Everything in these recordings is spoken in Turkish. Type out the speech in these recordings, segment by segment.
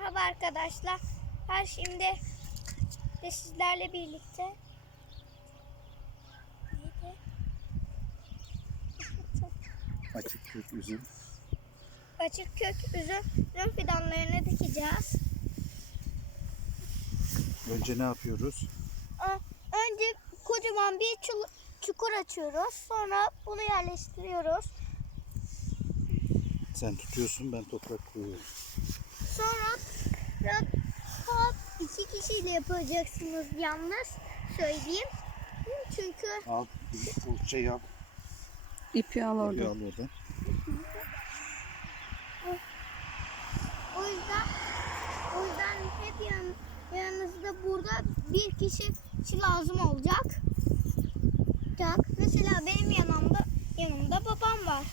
Merhaba arkadaşlar. Her şimdi de sizlerle birlikte Neydi? Açık kök üzüm. açık kök üzüm fidanlarını dikeceğiz. Önce ne yapıyoruz? Önce kocaman bir çukur açıyoruz. Sonra bunu yerleştiriyoruz. Sen tutuyorsun ben toprak koyuyorum. Sonra rahat iki kişiyle yapacaksınız yalnız söyleyeyim. Çünkü Al bu şey al. İpi al orada. al oradan. o yüzden o yüzden hep yan, yanınızda burada bir kişi kişi lazım olacak. Tak. Mesela benim yanımda yanımda babam var.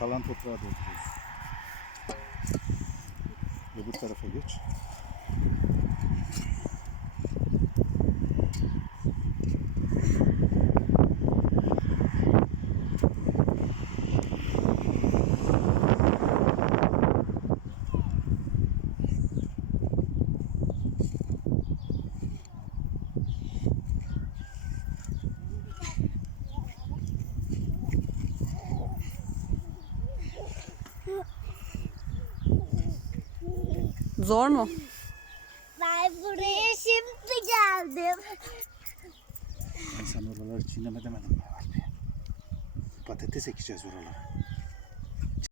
Kalan toprağı dolduruyorsun. Öbür tarafa geç. Zor mu? Ben buraya şimdi geldim. Ben sana oraları çiğneme demedim mi? Patates ekeceğiz oralara.